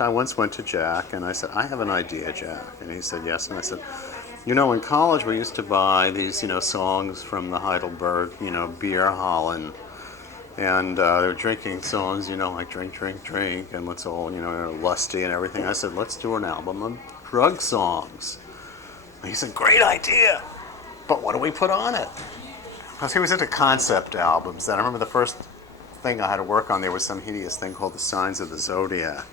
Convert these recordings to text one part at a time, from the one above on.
fact, I once went to Jack and I said, I have an idea, Jack. And he said, yes. And I said, you know, in college we used to buy these, songs from the Heidelberg, beer Holland. And they're drinking songs, like drink, drink, drink, and let's all, lusty and everything. I said, let's do an album of drug songs. And he said, great idea. But what do we put on it? Because he was into concept albums. And I remember the first thing I had to work on there was some hideous thing called the Signs of the Zodiac.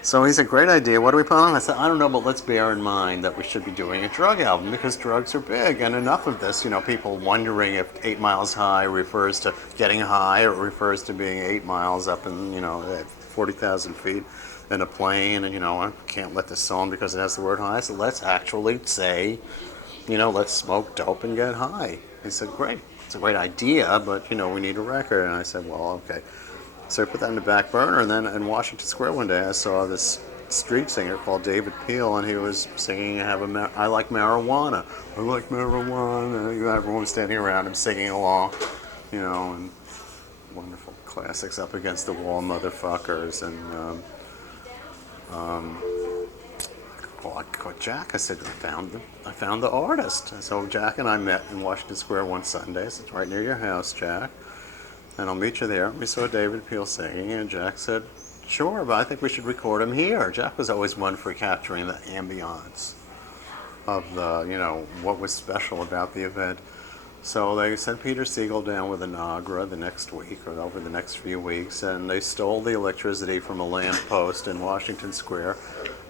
So he said, great idea, what do we put on? I said, I don't know, but let's bear in mind that we should be doing a drug album because drugs are big, and enough of this, people wondering if 8 miles high refers to getting high or it refers to being 8 miles up in, at 40,000 feet in a plane, and, I can't let this song because it has the word high, so let's actually say, let's smoke dope and get high. He said, great, it's a great idea, but, we need a record. And I said, well, okay. So I put that in the back burner, and then in Washington Square one day I saw this street singer called David Peel, and he was singing, I like marijuana. I like marijuana. Everyone was standing around him singing along, and wonderful classics, Up Against the Wall, Motherfuckers, and I called Jack. I said, I found the artist. And so Jack and I met in Washington Square one Sunday. It's right near your house, Jack. And I'll meet you there. We saw David Peel singing, and Jack said, sure, but I think we should record him here. Jack was always one for capturing the ambiance of the, what was special about the event. So they sent Peter Siegel down with a Nagra the next week, or over the next few weeks, and they stole the electricity from a lamp post in Washington Square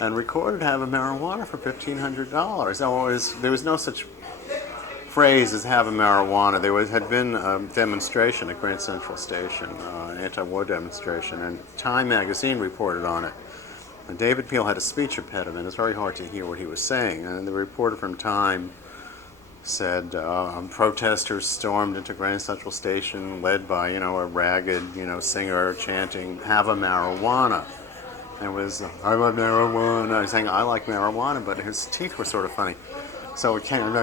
and recorded Have a Marijuana for $1,500. There was no such phrase as have a marijuana. There had been a demonstration at Grand Central Station, an anti-war demonstration, and Time magazine reported on it. And David Peel had a speech impediment. It's very hard to hear what he was saying. And the reporter from Time said protesters stormed into Grand Central Station led by, a ragged, singer chanting, have a marijuana. And it was, I love marijuana. I was saying, I like marijuana, but his teeth were sort of funny. So it came, and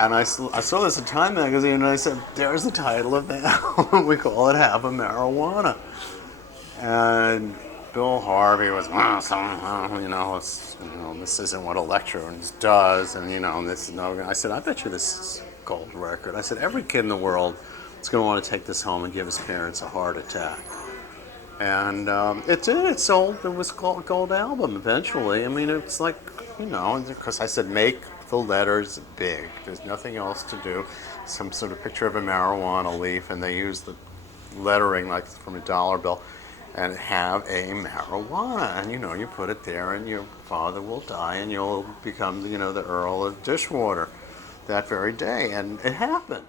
I saw this in Time magazine, and I said, there's the title of the album. We call it Have a Marijuana. And Bill Harvey was, this isn't what Elektra does, and this is no. I said, I bet you this is a gold record. I said, every kid in the world is going to want to take this home and give his parents a heart attack. And it did. It sold. It was called a gold album eventually. I mean, it's like, because I said make the letters big. There's nothing else to do. Some sort of picture of a marijuana leaf, and they use the lettering like from a dollar bill, and have a marijuana. And you put it there, and your father will die, and you'll become the Earl of Dishwater that very day. And it happened.